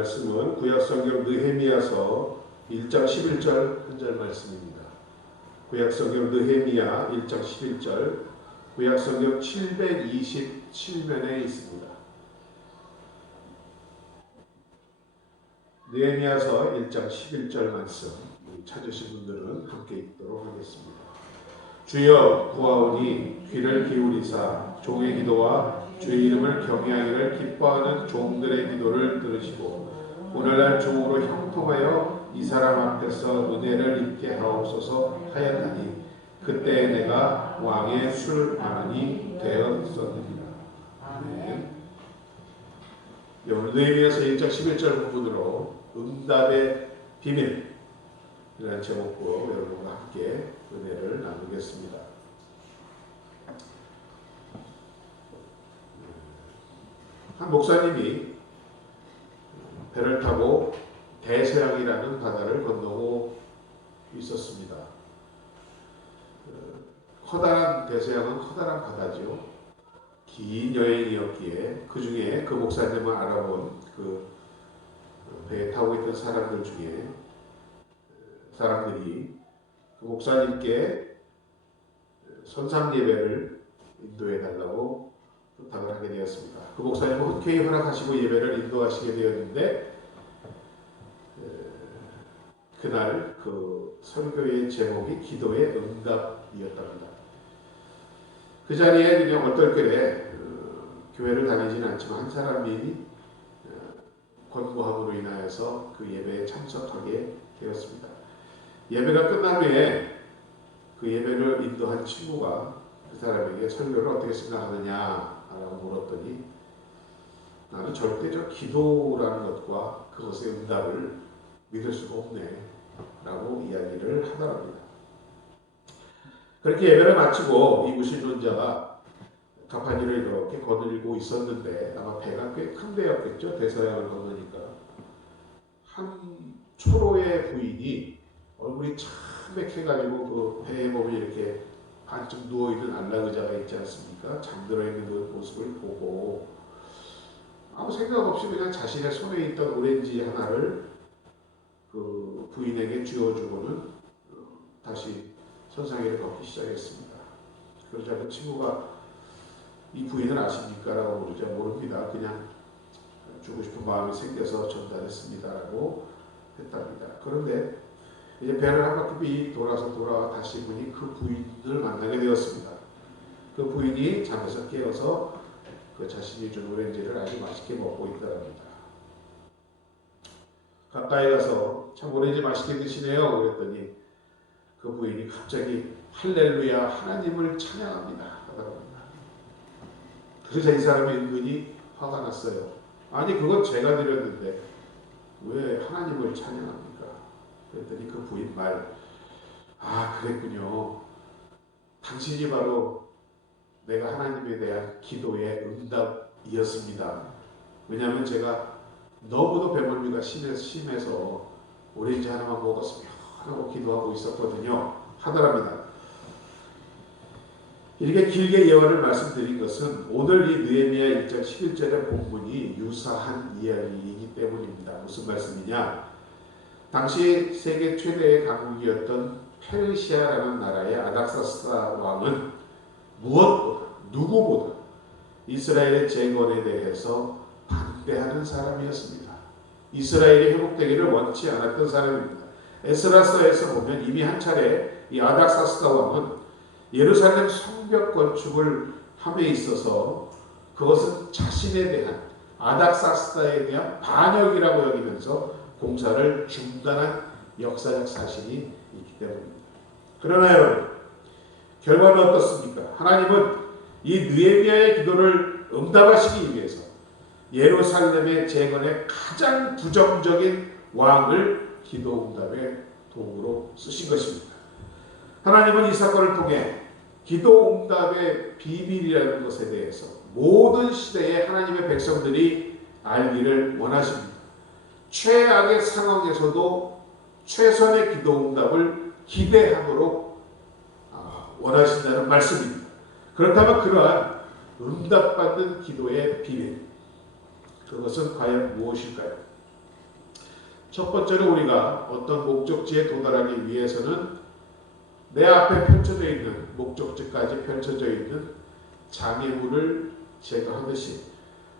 말씀은 구약성경 느헤미야서 1장 11절 한 절 말씀입니다. 구약성경 느헤미야 1장 11절, 구약성경 727면에 있습니다. 느헤미야서 1장 11절 말씀 찾으신 분들은 함께 읽도록 하겠습니다. 주여 구하오니 귀를 기울이사 종의 기도와 주의 이름을 경외하기를 기뻐하는 종들의 기도를 들으시고 오늘날 종으로 형통하여 이 사람 앞에서 은혜를 입게 하옵소서 하였나니 그때 내가 왕의 술반이 되었었느니라. 아멘. 오늘 느헤미야서 1장 11절 본문으로 응답의 비밀이라는 제목으로 여러분과 함께 은혜를 나누겠습니다. 한 목사님이 배를 타고 대서양이라는 바다를 건너고 있었습니다. 커다란 대서양은 커다란 바다죠. 긴 여행이었기에 그 중에 그 목사님을 알아본 그 배에 타고 있던 사람들이 그 목사님께 선상 예배를 인도해 달라고 부탁을 하게 되었습니다. 그 목사님은 흔쾌히 허락하시고 예배를 인도하시게 되었는데 그날 그 설교의 제목이 기도의 응답이었답니다. 그 자리에 그냥 얼떨결에 교회를 다니지는 않지만 한 사람이 권고함으로 인하여서 그 예배에 참석하게 되었습니다. 예배가 끝난 후에 그 예배를 인도한 친구가 그 사람에게 설교를 어떻게 생각하느냐라고 물었더니 나는 절대 저 기도라는 것과 그것의 응답을 믿을 수가 없네 라고 이야기를 하더랍니다. 그렇게 예배를 마치고 이 무신론자가 가판이를 이렇게 거닐고 있었는데 아마 배가 꽤 큰 배였겠죠. 대서양을 건너니까 한 초로의 부인이 얼굴이 참백해가지고 그 배에 보면 이렇게 반쯤 누워있는 안락의자가 있지 않습니까? 잠들어 있는 그 모습을 보고 아무 생각 없이 그냥 자신의 손에 있던 오렌지 하나를 그 부인에게 쥐어주고는 다시 선상위를 걷기 시작했습니다. 그러자 그 친구가 이 부인을 아십니까? 라고 물으자 모릅니다. 그냥 주고 싶은 마음이 생겨서 전달했습니다. 라고 했답니다. 그런데 이제 배를 한 바퀴 돌아서 다시 보니 그 부인을 만나게 되었습니다. 그 부인이 잠에서 깨어서 그 자신이 준 오렌지를 아주 맛있게 먹고 있더랍니다. 가까이 가서 참 오렌지 맛있게 드시네요. 그랬더니 그 부인이 갑자기 할렐루야 하나님을 찬양합니다 하더랍니다. 그래서 이 사람이 은근히 화가 났어요. 아니 그건 제가 드렸는데 왜 하나님을 찬양합니까? 그랬더니 그 부인 말, 그랬군요. 당신이 바로 내가 하나님에 대한 기도의 응답이었습니다. 왜냐하면 제가 너무도 배멀미가 심해서 오렌지 하나만 먹었으면 하고 기도하고 있었거든요 하더랍니다. 이렇게 길게 예언을 말씀드린 것은 오늘 이 느헤미야 1장 11절의 본문이 유사한 이야기이기 때문입니다. 무슨 말씀이냐? 당시 세계 최대의 강국이었던 페르시아라는 나라의 아닥사스다 왕은 누구보다 이스라엘의 재건에 대해서 반대하는 사람이었습니다. 이스라엘이 회복되기를 원치 않았던 사람입니다. 에스라서에서 보면 이미 한 차례 이 아닥사스다 왕은 예루살렘 성벽 건축을 함에 있어서 그것은 자신에 대한 아닥사스다에 대한 반역이라고 여기면서 공사를 중단한 역사적 사실이 있기 때문입니다. 그러나 여러분, 결과는 어떻습니까? 하나님은 이 느헤미야의 기도를 응답하시기 위해서 예루살렘의 재건에 가장 부정적인 왕을 기도 응답의 도구로 쓰신 것입니다. 하나님은 이 사건을 통해 기도 응답의 비밀이라는 것에 대해서 모든 시대의 하나님의 백성들이 알기를 원하십니다. 최악의 상황에서도 최선의 기도 응답을 기대하도록 원하신다는 말씀입니다. 그렇다면 그러한 응답받는 기도의 비밀, 그것은 과연 무엇일까요? 첫 번째로 우리가 어떤 목적지에 도달하기 위해서는 내 앞에 펼쳐져 있는 목적지까지 펼쳐져 있는 장애물을 제거하듯이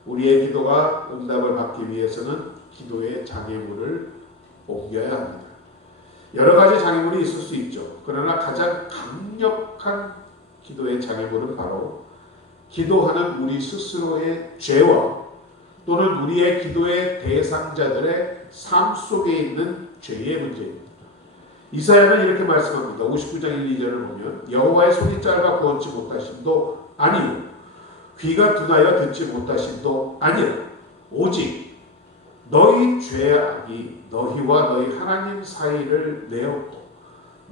우리의 기도가 응답을 받기 위해서는 기도의 장애물을 옮겨야 합니다. 여러 가지 장애물이 있을 수 있죠. 그러나 가장 강력한 기도의 장애물은 바로 기도하는 우리 스스로의 죄와 또는 우리의 기도의 대상자들의 삶 속에 있는 죄의 문제입니다. 이사야는 이렇게 말씀합니다. 59장 1, 2절을 보면 여호와의 손이 짧아 구원치 못하심도 아니요 귀가 둔하여 듣지 못하심도 아니라 오직 너희 죄악이 너희와 너희 하나님 사이를 내었고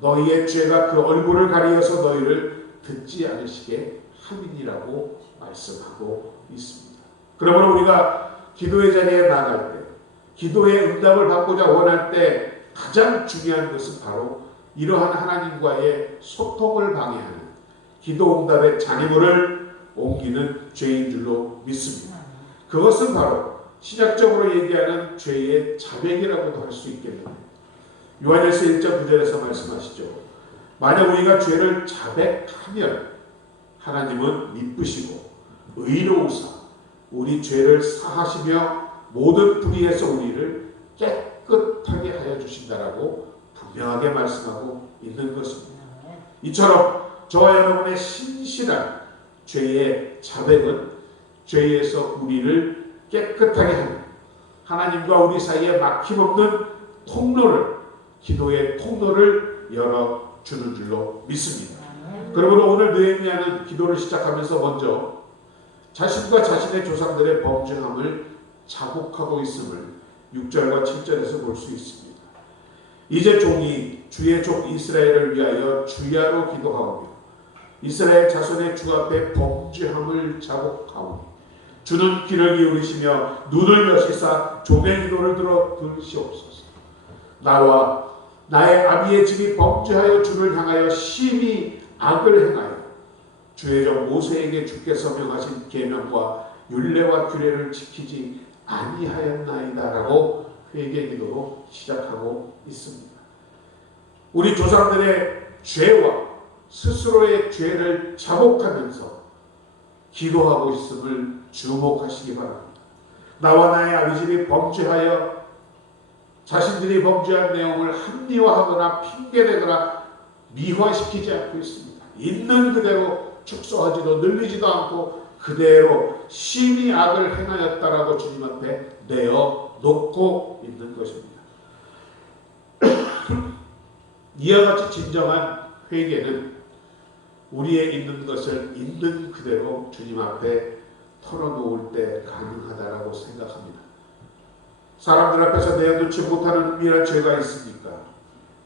너희의 죄가 그 얼굴을 가리어서 너희를 듣지 않으시게 함이니라고 말씀하고 있습니다. 그러므로 우리가 기도의 자리에 나갈 때 기도의 응답을 받고자 원할 때 가장 중요한 것은 바로 이러한 하나님과의 소통을 방해하는 기도 응답의 장애물을 옮기는 죄인 줄로 믿습니다. 그것은 바로 신약적으로 얘기하는 죄의 자백이라고도 할 수 있겠네요. 요한일서 1장 9절에서 말씀하시죠. 만약 우리가 죄를 자백하면 하나님은 미쁘시고 의로우사 우리 죄를 사하시며 모든 불의에서 우리를 깨끗하게 하여 주신다라고 분명하게 말씀하고 있는 것입니다. 이처럼 저와 여러분의 신실한 죄의 자백은 죄에서 우리를 깨끗하게 하는 하나님과 우리 사이에 막힘없는 통로를 기도의 통로를 열어주는 줄로 믿습니다. 그러므로 오늘 느헤미야는 기도를 시작하면서 먼저 자신과 자신의 조상들의 범죄함을 자복하고 있음을 6절과 7절에서 볼 수 있습니다. 이제 종이 주의 종 이스라엘을 위하여 주야로 기도하오며 이스라엘 자손의 주 앞에 범죄함을 자복하오니 주는 귀를 기울이시며 눈을 여시사 종의 기도를 들어 들으시옵소서. 나와 나의 아비의 집이 범죄하여 주를 향하여 심히 악을 행하여 주의 종 모세에게 주께서 명하신 계명과 율례와 규례를 지키지 아니하였나이다라고 회개 기도로 시작하고 있습니다. 우리 조상들의 죄와 스스로의 죄를 자복하면서 기도하고 있음을 주목하시기 바랍니다. 나와 나의 아비 집이 범죄하여 자신들이 범죄한 내용을 합리화하거나 핑계대거나 미화시키지 않고 있습니다. 있는 그대로 축소하지도 늘리지도 않고 그대로 심히 악을 행하였다라고 주님 앞에 내어놓고 있는 것입니다. 이와 같이 진정한 회개는 우리의 있는 것을 있는 그대로 주님 앞에 털어놓을 때 가능하다라고 생각합니다. 사람들 앞에서 내어놓지 못하는 은밀한 죄가 있습니까?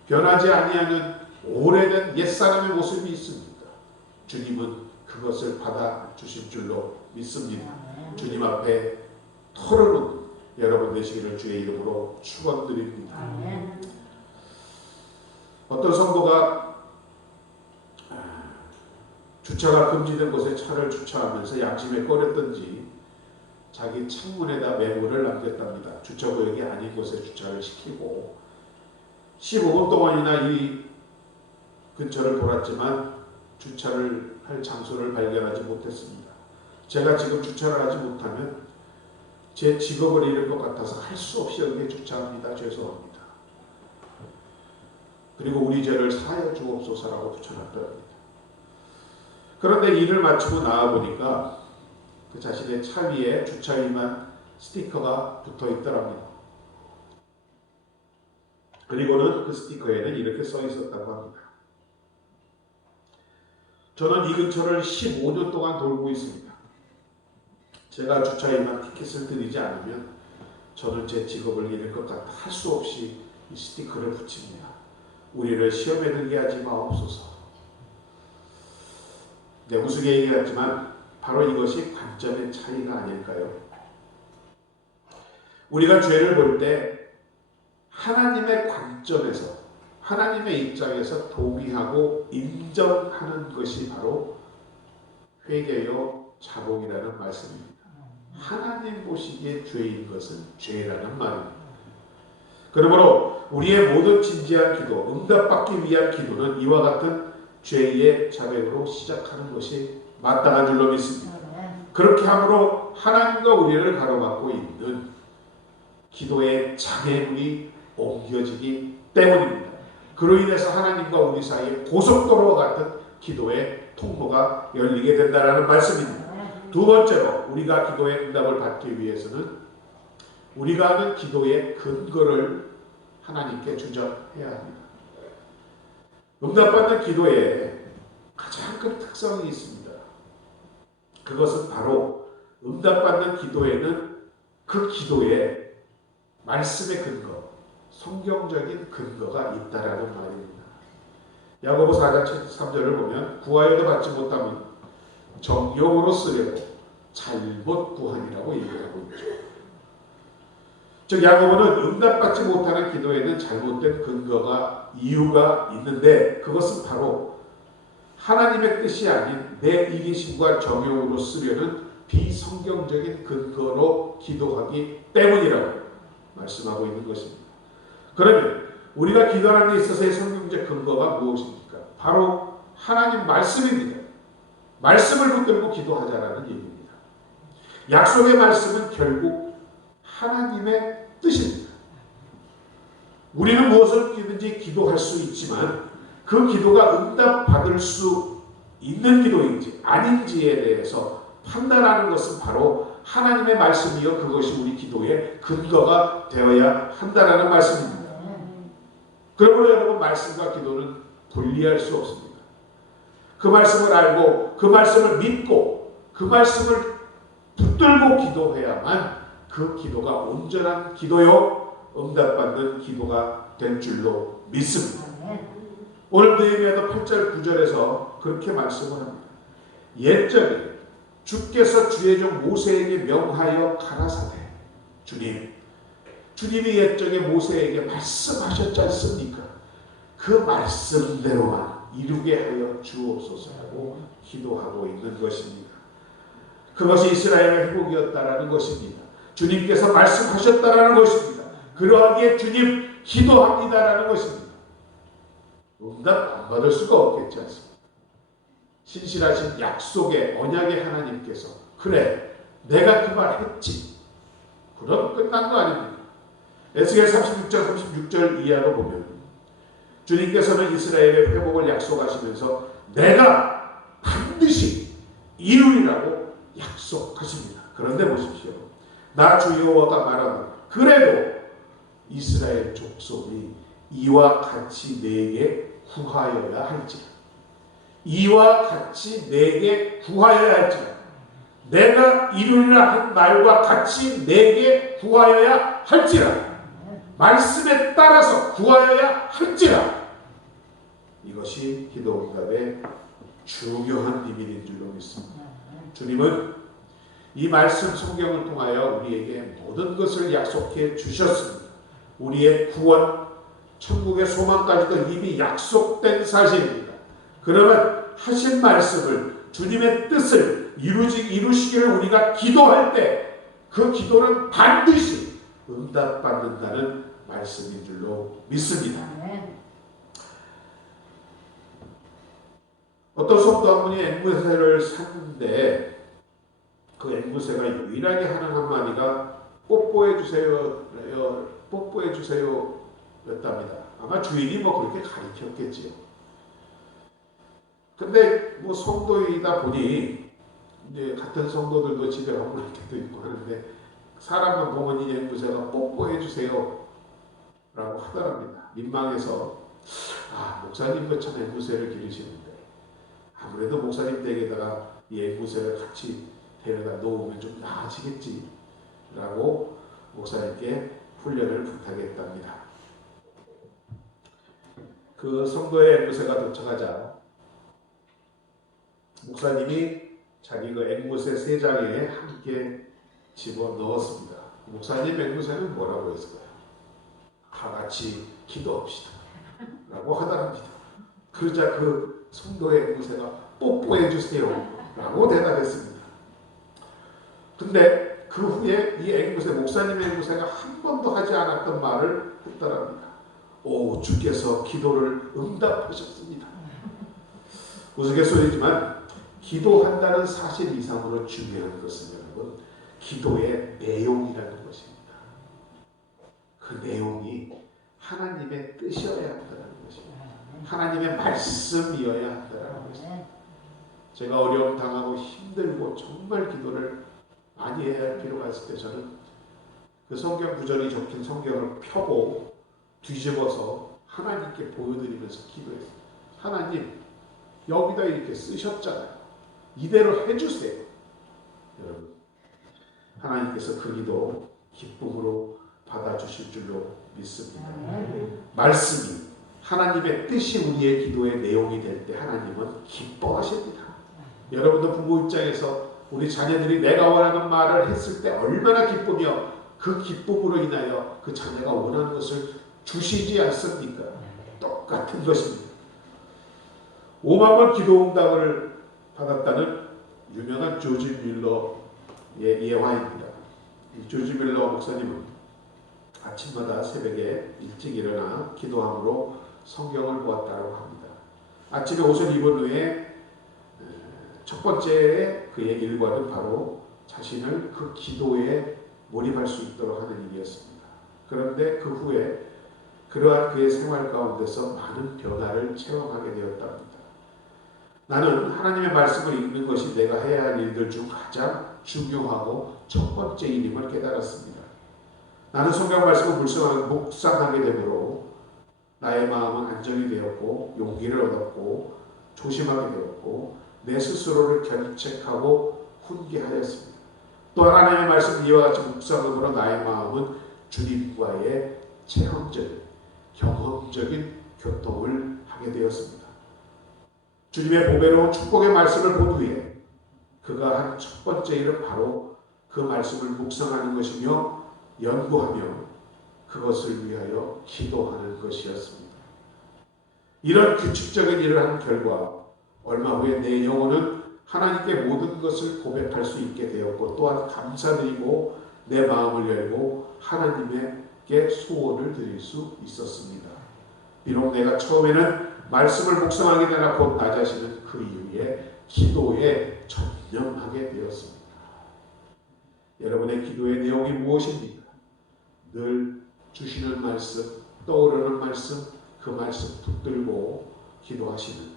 변하지 아니하는 오래된 옛사람의 모습이 있습니까? 주님은 그것을 받아주실 줄로 믿습니다. 주님 앞에 털어놓는 여러분 되시기를 주의 이름으로 축원드립니다. 어떤 성도가 주차가 금지된 곳에 차를 주차하면서 양심에 꺼렸던지 자기 창문에다 메모를 남겼답니다. 주차구역이 아닌 곳에 주차를 시키고 15분 동안이나 이 근처를 돌았지만 주차를 할 장소를 발견하지 못했습니다. 제가 지금 주차를 하지 못하면 제 직업을 잃을 것 같아서 할 수 없이 여기에 주차합니다. 죄송합니다. 그리고 우리 죄를 사하여 주옵소서라고 붙여놨답니다. 그런데 일을 마치고 나와보니까 그 자신의 차 위에 주차 위반 스티커가 붙어 있더랍니다. 그리고는 그 스티커에는 이렇게 써 있었다고 합니다. 저는 이 근처를 15년 동안 돌고 있습니다. 제가 주차 위반 티켓을 드리지 않으면 저는 제 직업을 잃을 것 같아 할 수 없이 이 스티커를 붙입니다. 우리를 시험에 들게 하지 마옵소서. 네, 우스개 얘기했지만 바로 이것이 관점의 차이가 아닐까요? 우리가 죄를 볼 때 하나님의 관점에서 하나님의 입장에서 동의하고 인정하는 것이 바로 회개요 자복이라는 말씀입니다. 하나님 보시기에 죄인 것은 죄라는 말입니다. 그러므로 우리의 모든 진지한 기도, 응답받기 위한 기도는 이와 같은 죄의 자백으로 시작하는 것이 마땅한 줄로 믿습니다. 그렇게 함으로 하나님과 우리를 가로막고 있는 기도의 장애물이 옮겨지기 때문입니다. 그로 인해서 하나님과 우리 사이에 고속도로와 같은 기도의 통로가 열리게 된다는 말씀입니다. 두 번째로 우리가 기도의 응답을 받기 위해서는 우리가 하는 기도의 근거를 하나님께 주장해야 합니다. 응답받는 기도에 가장 큰 특성이 있습니다. 그것은 바로 응답받는 기도에는 그 기도에 말씀의 근거, 성경적인 근거가 있다라는 말입니다. 야고보 4장 3절을 보면 구하여도 받지 못하면 정욕으로 쓰려고 잘못 구하니라고 얘기하고 있죠. 즉 야고보는 응답받지 못하는 기도에는 잘못된 근거가 이유가 있는데 그것은 바로 하나님의 뜻이 아닌 내 이기심과 정욕으로 쓰려는 비성경적인 근거로 기도하기 때문이라고 말씀하고 있는 것입니다. 그러면 우리가 기도하는 데 있어서의 성경적 근거가 무엇입니까? 바로 하나님 말씀입니다. 말씀을 붙들고 기도하자라는 얘기입니다. 약속의 말씀은 결국 하나님의 뜻입니다. 우리는 무엇을든지 기도할 수 있지만 그 기도가 응답받을 수 있는 기도인지 아닌지에 대해서 판단하는 것은 바로 하나님의 말씀이요 그것이 우리 기도의 근거가 되어야 한다는 말씀입니다. 그러므로 여러분 말씀과 기도는 분리할 수 없습니다. 그 말씀을 알고 그 말씀을 믿고 그 말씀을 붙들고 기도해야만 그 기도가 온전한 기도요 응답받는 기도가 될 줄로 믿습니다. 오늘 느헤미야도 8절 9절에서 그렇게 말씀을 합니다. 옛적에 주께서 주의 종 모세에게 명하여 가라사대 주님이 옛적에 모세에게 말씀하셨지 않습니까? 그 말씀대로만 이루게 하여 주옵소서라고 기도하고 있는 것입니다. 그것이 이스라엘의 회복이었다라는 것입니다. 주님께서 말씀하셨다라는 것입니다. 그러하기에 주님 기도합니다라는 것입니다. 응답 안 받을 수가 없겠지 않습니까? 신실하신 약속의 언약의 하나님께서 그래 내가 그 말 했지 그럼 끝난 거 아닙니까? 에스겔 36장 36절 이하로 보면 주님께서는 이스라엘의 회복을 약속하시면서 내가 반드시 이루리라고 약속하십니다. 그런데 보십시오. 나 주 여호와가 말하노라 그래도 이스라엘 족속이 이와 같이 내게 구하여야 할지라 이와 같이 내게 구하여야 할지라 내가 이루리라 한 말과 같이 내게 구하여야 할지라 말씀에 따라서 구하여야 할지라 이것이 기도 응답의 중요한 비밀인 줄로 믿습니다. 주님은 이 말씀 성경을 통하여 우리에게 모든 것을 약속해 주셨습니다. 우리의 구원, 천국의 소망까지도 이미 약속된 사실입니다. 그러면 하신 말씀을 주님의 뜻을 이루시기를 우리가 기도할 때 그 기도는 반드시 응답받는다는 말씀인 줄로 믿습니다. 어떤 성도 한 분이 앵무새를 샀는데 그 앵무새가 유일하게 하는 한마디가 뽀뽀해 주세요 였답니다. 아마 주인이 그렇게 가르쳤겠지요. 근데 성도이다 보니 이제 같은 성도들도 집에 방문할 때도 있고 하는데 사람만 보면 이 앵무새가 뽀뽀해 주세요 라고 하더랍니다. 민망해서 목사님도 참 앵무새를 기르시는데 아무래도 목사님 댁에다가 이 앵무새를 같이 데려다 놓으면 좀 나아지겠지 라고 목사님께 훈련을 부탁했답니다. 그 성도의 앵무새가 도착하자 목사님이 자기 그 앵무새 3장에 함께 집어넣었습니다. 목사님 앵무새는 뭐라고 했을까요? 다 같이 기도합시다 라고 하더랍니다. 그러자 그 성도의 앵무새가 뽀뽀해 주세요 라고 대답했습니다. 근데 그 후에 이 앵무새, 목사님의 앵무새가 한 번도 하지 않았던 말을 했더랍니다. 오, 주께서 기도를 응답하셨습니다. 우스갯소리지만 기도한다는 사실 이상으로 중요한 것은 여러분, 기도의 내용이라는 것입니다. 그 내용이 하나님의 뜻이어야 한다는 것입니다. 하나님의 말씀이어야 한다는 것입니다. 제가 어려움 당하고 힘들고 정말 기도를 많이 해야 할 필요가 있을 때 저는 그 성경 구절이 적힌 성경을 펴고 뒤집어서 하나님께 보여드리면서 기도했어요. 하나님, 여기다 이렇게 쓰셨잖아요. 이대로 해주세요. 여러분, 하나님께서 그 기도 기쁨으로 받아주실 줄로 믿습니다. 말씀이 하나님의 뜻이 우리의 기도의 내용이 될 때 하나님은 기뻐하십니다. 여러분도 부모 입장에서 우리 자녀들이 내가 원하는 말을 했을 때 얼마나 기쁘며 그 기쁨으로 인하여 그 자녀가 원하는 것을 주시지 않습니까? 똑같은 것입니다. 5만 번 기도 응답을 받았다는 유명한 조지 밀러의 예화입니다. 이 조지 밀러 목사님은 아침마다 새벽에 일찍 일어나 기도함으로 성경을 보았다고 합니다. 아침에 옷을 입은 후에 첫 번째 그의 일과는 바로 자신을 그 기도에 몰입할 수 있도록 하는 일이었습니다. 그런데 그 후에 그러한 그의 생활 가운데서 많은 변화를 체험하게 되었답니다. 나는 하나님의 말씀을 읽는 것이 내가 해야 할 일들 중 가장 중요하고 첫 번째 일임을 깨달았습니다. 나는 성경 말씀을 묵상하게 되므로 나의 마음은 안정이 되었고 용기를 얻었고 조심하게 되었고 내 스스로를 결책하고 훈계하였습니다. 또 하나님의 말씀 이와 같이 묵상함으로 나의 마음은 주님과의 체험적인 경험적인 교통을 하게 되었습니다. 주님의 보배로운 축복의 말씀을 본 후에 그가 한 첫 번째 일은 바로 그 말씀을 묵상하는 것이며 연구하며 그것을 위하여 기도하는 것이었습니다. 이런 규칙적인 일을 한 결과 얼마 후에 내 영혼은 하나님께 모든 것을 고백할 수 있게 되었고 또한 감사드리고 내 마음을 열고 하나님께 소원을 드릴 수 있었습니다. 비록 내가 처음에는 말씀을 묵상하게 되었고 나 자신은 그 이후에 기도에 전념하게 되었습니다. 여러분의 기도의 내용이 무엇입니까? 늘 주시는 말씀, 떠오르는 말씀, 그 말씀 붙들고 기도하시는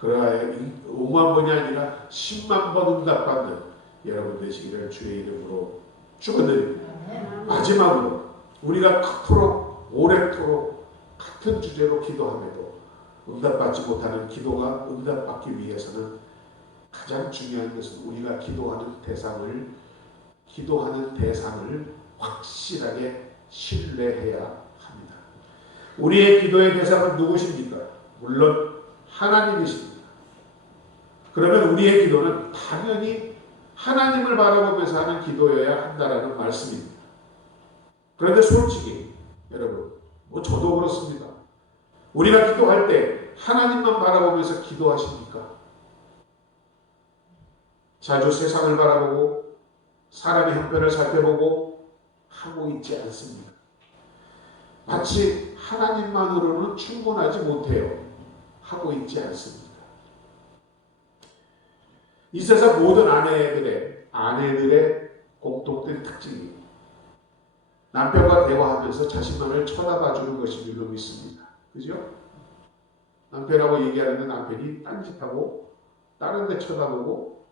그러하여 5만 번이 아니라 10만 번 응답받는 여러분 되시기를 주의 이름으로 축원드립니다. 마지막으로 우리가 그토록 오래도록 같은 주제로 기도함에도 응답받지 못하는 기도가 응답받기 위해서는 가장 중요한 것은 우리가 기도하는 대상을 확실하게 신뢰해야 합니다. 우리의 기도의 대상은 누구십니까? 물론 하나님이십니다. 그러면 우리의 기도는 당연히 하나님을 바라보면서 하는 기도여야 한다라는 말씀입니다. 그런데 솔직히 여러분, 저도 그렇습니다. 우리가 기도할 때 하나님만 바라보면서 기도하십니까? 자주 세상을 바라보고 사람의 형편을 살펴보고 하고 있지 않습니다. 마치 하나님만으로는 충분하지 못해요. 하고 있지 않습니다. 이 세상 모든 아내들의 공통된 특징이 남편과 대화하면서 자신만을 쳐다봐주는 것인 줄로 믿습니다. 그죠? 남편하고 얘기하는데 남편이 딴짓하고 다른 데 쳐다보고,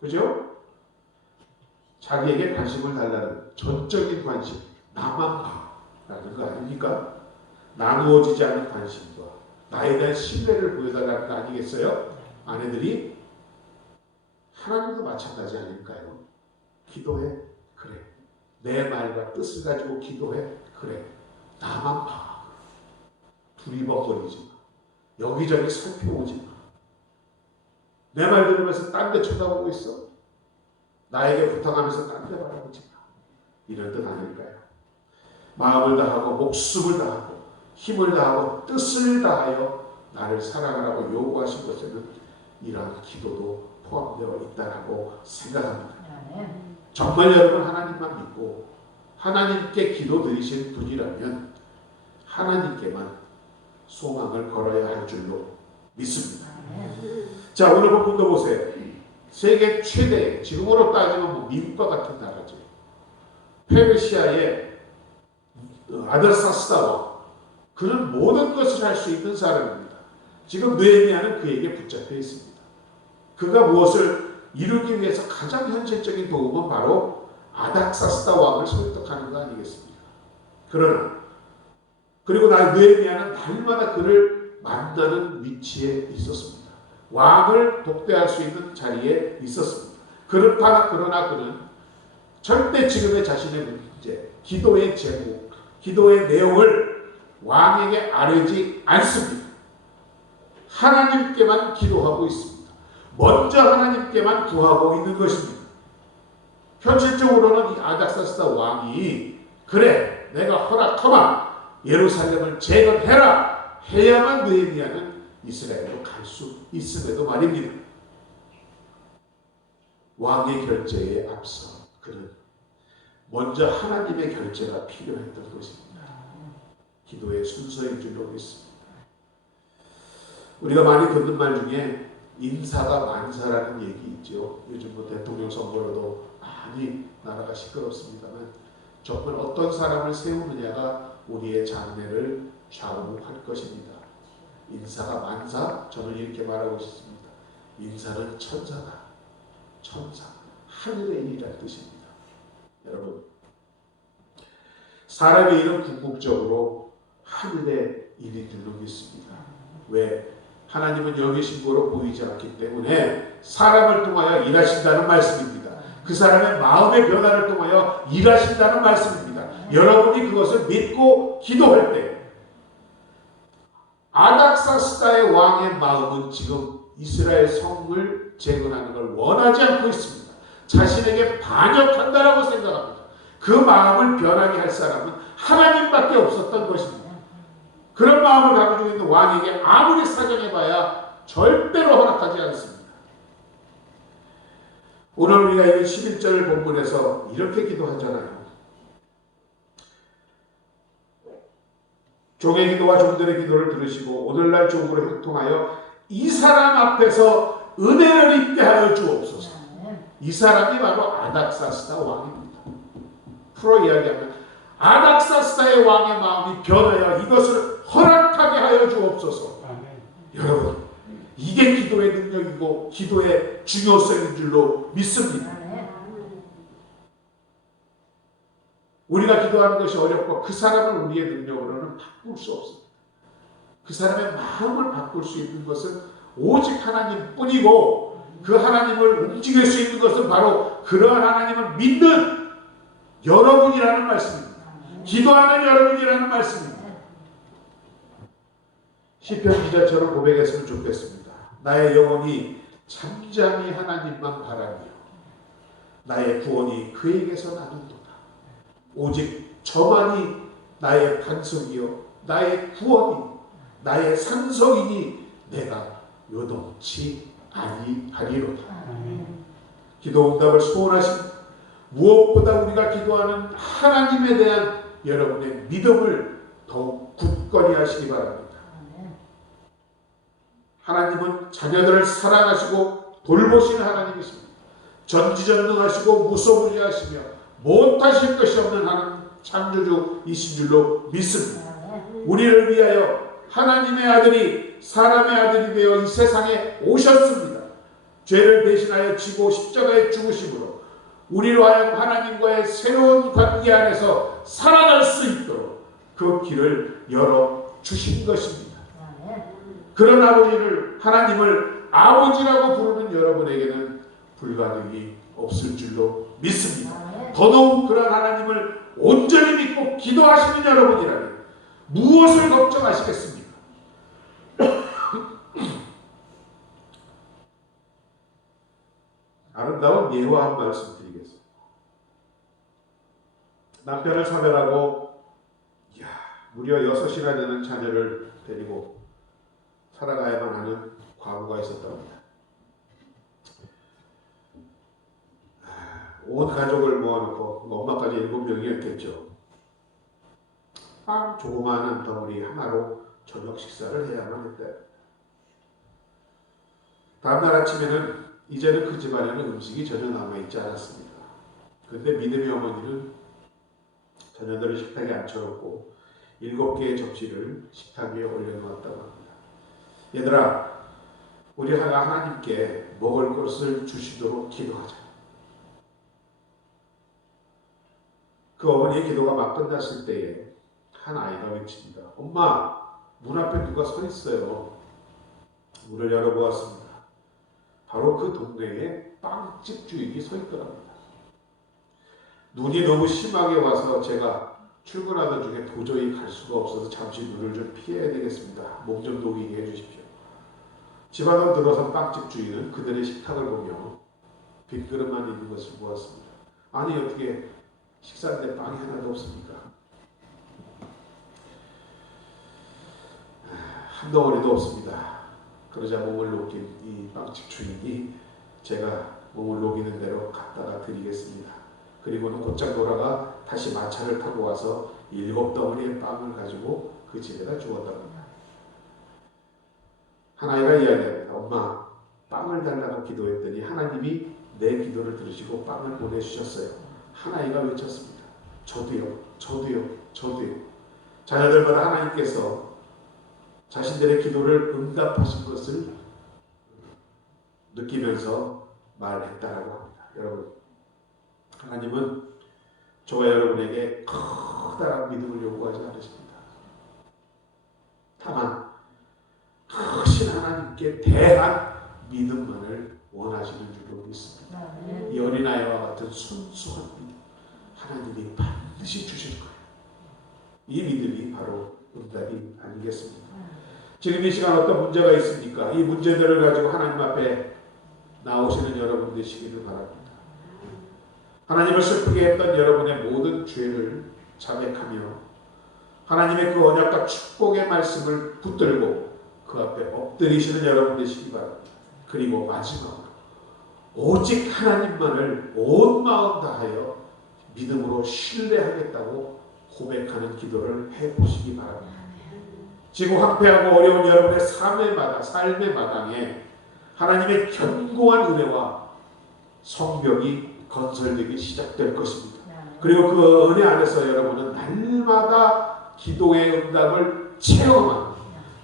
그죠? 자기에게 관심을 달라는 전적인 관심, 나만 봐라는 거 아닙니까? 나누어지지 않은 관심과 나에 대한 신뢰를 보여달라는 거 아니겠어요? 아내들이 하나님도 마찬가지 아닐까요? 기도해, 그래. 내 말과 뜻을 가지고 기도해, 그래. 나만 봐. 두리번거리지 마. 여기저기 살펴보지 마. 내 말 들으면서 딴 데 쳐다보고 있어. 나에게 부탁하면서 딴 데 바라보지 마. 이런 뜻 아닐까요? 마음을 다하고 목숨을 다하고 힘을 다하고 뜻을 다하여 나를 사랑하라고 요구하신 것에는 이러한 기도도 포함되어 있다고 생각합니다. 정말 여러분 하나님만 믿고 하나님께 기도드리신 분이라면 하나님께만 소망을 걸어야 할 줄로 믿습니다. 자, 오늘 본문도 보세요. 세계 최대, 지금으로 따지면 뭐 미국과 같은 나라죠. 페르시아의 아들사스다 왕. 그는 모든 것을 할 수 있는 사람입니다. 지금 느헤미야는 그에게 붙잡혀 있습니다. 그가 무엇을 이루기 위해서 가장 현실적인 도움은 바로 아닥사스다 왕을 설득하는 거 아니겠습니까? 그러나 그리고 느헤미야는 날마다 그를 만나는 위치에 있었습니다. 왕을 독대할 수 있는 자리에 있었습니다. 그러나 그는 절대 지금의 자신의 문제, 기도의 제목, 기도의 내용을 왕에게 아뢰지 않습니다. 하나님께만 기도하고 있습니다. 먼저 하나님께만 구하고 있는 것입니다. 현실적으로는 이 아닥사스다 왕이 그래 내가 허락하마 예루살렘을 재건해라 해야만 느헤미야는 이스라엘로 갈 수 있음에도 말입니다. 왕의 결제에 앞서 그는 먼저 하나님의 결제가 필요했던 것입니다. 기도의 순서인 줄로 믿습니다. 우리가 많이 듣는 말 중에 인사가 만사라는 얘기 있죠. 요즘 뭐 대통령 선거로도 많이 나라가 시끄럽습니다만 정말 어떤 사람을 세우느냐가 우리의 장래를 좌우할 것입니다. 인사가 만사? 저는 이렇게 말하고 싶습니다. 인사는 천사다. 천사. 하늘의 일이라는 뜻입니다. 여러분, 사람의 일은 궁극적으로 하늘의 일인 줄로 믿습니다. 왜? 하나님은 여기신거로 보이지 않기 때문에 사람을 통하여 일하신다는 말씀입니다. 그 사람의 마음의 변화를 통하여 일하신다는 말씀입니다. 여러분이 그것을 믿고 기도할 때 아닥사스다의 왕의 마음은 지금 이스라엘 성을 재건하는 걸 원하지 않고 있습니다. 자신에게 반역한다라고 생각합니다. 그 마음을 변하게 할 사람은 하나님밖에 없었던 것입니다. 그런 마음을 가지고 있는 왕에게 아무리 사정해봐야 절대로 허락하지 않습니다. 오늘 우리가 이 11절 본문에서 이렇게 기도하잖아요. 종의 기도와 종들의 기도를 들으시고 오늘날 종으로 형통하여 이 사람 앞에서 은혜를 입게 하여 주옵소서. 이 사람이 바로 아닥사스다 왕입니다. 풀어 이야기하면 아닥사스다의 왕의 마음이 변하여 이것을 허락하게 하여 주옵소서. 여러분, 이게 기도의 능력이고 기도의 중요성인 줄로 믿습니다. 우리가 기도하는 것이 어렵고 그 사람을 우리의 능력으로는 바꿀 수 없습니다. 그 사람의 마음을 바꿀 수 있는 것은 오직 하나님뿐이고 그 하나님을 움직일 수 있는 것은 바로 그러한 하나님을 믿는 여러분이라는 말씀입니다. 기도하는 여러분이라는 말씀입니다. 시편 기자처럼 고백했으면 좋겠습니다. 나의 영혼이 잠잠히 하나님만 바라며 나의 구원이 그에게서 나는도다. 오직 저만이 나의 반석이요 나의 구원이 나의 산성이니 내가 요동치 아니하리로다. 기도 응답을 소원하십니다. 무엇보다 우리가 기도하는 하나님에 대한 여러분의 믿음을 더욱 굳건히 하시기 바랍니다. 하나님은 자녀들을 사랑하시고 돌보시는 하나님이십니다. 전지전능하시고 무소부지하시며 못하실 것이 없는 하나님 창조주이신 줄로 믿습니다. 우리를 위하여 하나님의 아들이 사람의 아들이 되어 이 세상에 오셨습니다. 죄를 대신하여 지고 십자가에 죽으심으로 우리로 하여금 하나님과의 새로운 관계 안에서 살아갈 수 있도록 그 길을 열어주신 것입니다. 그런 아버지를 하나님을 아버지라고 부르는 여러분에게는 불가능이 없을 줄로 믿습니다. 더더욱 그런 하나님을 온전히 믿고 기도하시는 여러분이라면 무엇을 걱정하시겠습니까? 아름다운 예화 한 말씀 드리겠습니다. 남편을 사별하고 무려 6이나 되는 자녀를 데리고 살아가야만 하는 과부가 있었답니다. 온 가족을 모아놓고 엄마까지 7명이었겠죠. 빵 조그마한 덩어리 하나로 저녁 식사를 해야만 했다. 다음날 아침에는 이제는 그 집안에는 음식이 전혀 남아있지 않았습니다. 그런데 믿음의 어머니는 자녀들을 식탁에 앉혀놓고 7개의 접시를 식탁 위에 올려놓았다고 합니다. 얘들아, 우리 하나님께 먹을 것을 주시도록 기도하자. 그 어머니의 기도가 막 끝났을 때에 한 아이가 외칩니다. 엄마, 문 앞에 누가 서 있어요. 문을 열어보았습니다. 바로 그 동네에 빵집 주인이 서 있더랍니다. 눈이 너무 심하게 와서 제가 출근하던 중에 도저히 갈 수가 없어서 잠시 눈을 좀 피해야 되겠습니다. 몸 좀 녹이게 해주십시오. 집 안으로 들어선 빵집 주인은 그들의 식탁을 보며 빈그릇만 있는 것을 보았습니다. 아니, 어떻게 식사인데 빵이 하나도 없습니까? 한 덩어리도 없습니다. 그러자 몸을 녹인 이 빵집 주인이 제가 몸을 녹이는 대로 갖다가 드리겠습니다. 그리고는 곧장 돌아가 다시 마차를 타고 와서 7덩어리의 빵을 가지고 그 집에다 주었답니다. 한 아이가 이야기합니다. 엄마, 빵을 달라고 기도했더니 하나님이 내 기도를 들으시고 빵을 보내주셨어요. 한 아이가 외쳤습니다. 저도요, 저도요, 저도요. 자녀들마다 하나님께서 자신들의 기도를 응답하신 것을 느끼면서 말했다라고 합니다. 여러분, 하나님은 저와 여러분에게 커다란 믿음을 요구하지 않으십니다. 다만 크신 하나님께 대한 믿음만을 원하시는 줄로 믿습니다. 이 어린아이와 같은 순수한 믿음, 하나님이 반드시 주실 거예요. 이 믿음이 바로 응답이 아니겠습니까? 지금 이 시간 어떤 문제가 있습니까? 이 문제들을 가지고 하나님 앞에 나오시는 여러분 되시기를 바랍니다. 하나님을 슬프게 했던 여러분의 모든 죄를 자백하며 하나님의 그 언약과 축복의 말씀을 붙들고 그 앞에 엎드리시는 여러분 되시기 바랍니다. 그리고 마지막으로 오직 하나님만을 온 마음 다하여 믿음으로 신뢰하겠다고 고백하는 기도를 해보시기 바랍니다. 지금 황폐하고 어려운 여러분의 삶의 마당에 하나님의 견고한 은혜와 성벽이 건설되기 시작될 것입니다. 그리고 그 은혜 안에서 여러분은 날마다 기도의 응답을 체험하는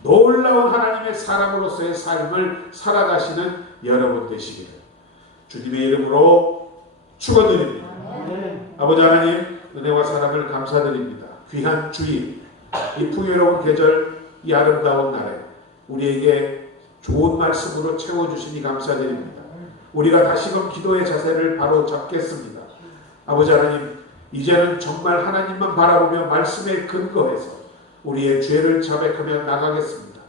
놀라운 하나님의 사람으로서의 삶을 살아가시는 여러분 되시기를 주님의 이름으로 축원드립니다. 아버지 하나님, 은혜와 사랑을 감사드립니다. 귀한 주일, 이 풍요로운 계절, 이 아름다운 날에 우리에게 좋은 말씀으로 채워주시니 감사드립니다. 우리가 다시금 기도의 자세를 바로 잡겠습니다. 아버지 하나님, 이제는 정말 하나님만 바라보며 말씀에 근거해서 우리의 죄를 자백하며 나가겠습니다.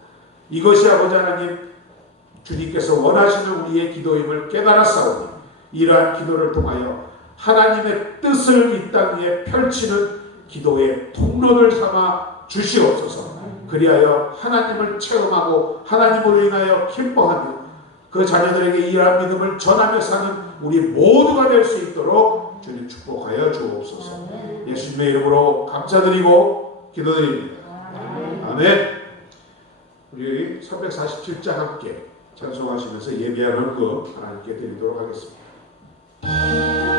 이것이 아버지 하나님, 주님께서 원하시는 우리의 기도임을 깨달았사오니 이러한 기도를 통하여 하나님의 뜻을 이 땅 위에 펼치는 기도의 통로를 삼아 주시옵소서. 그리하여 하나님을 체험하고 하나님으로 인하여 기뻐하며 그 자녀들에게 이러한 믿음을 전하며 사는 우리 모두가 될 수 있도록 주님 축복하여 주옵소서. 예수님의 이름으로 감사드리고 기도드립니다. 아멘. 우리 347장 함께 찬송하시면서 예배하는 것 하나님께 드리도록 하겠습니다.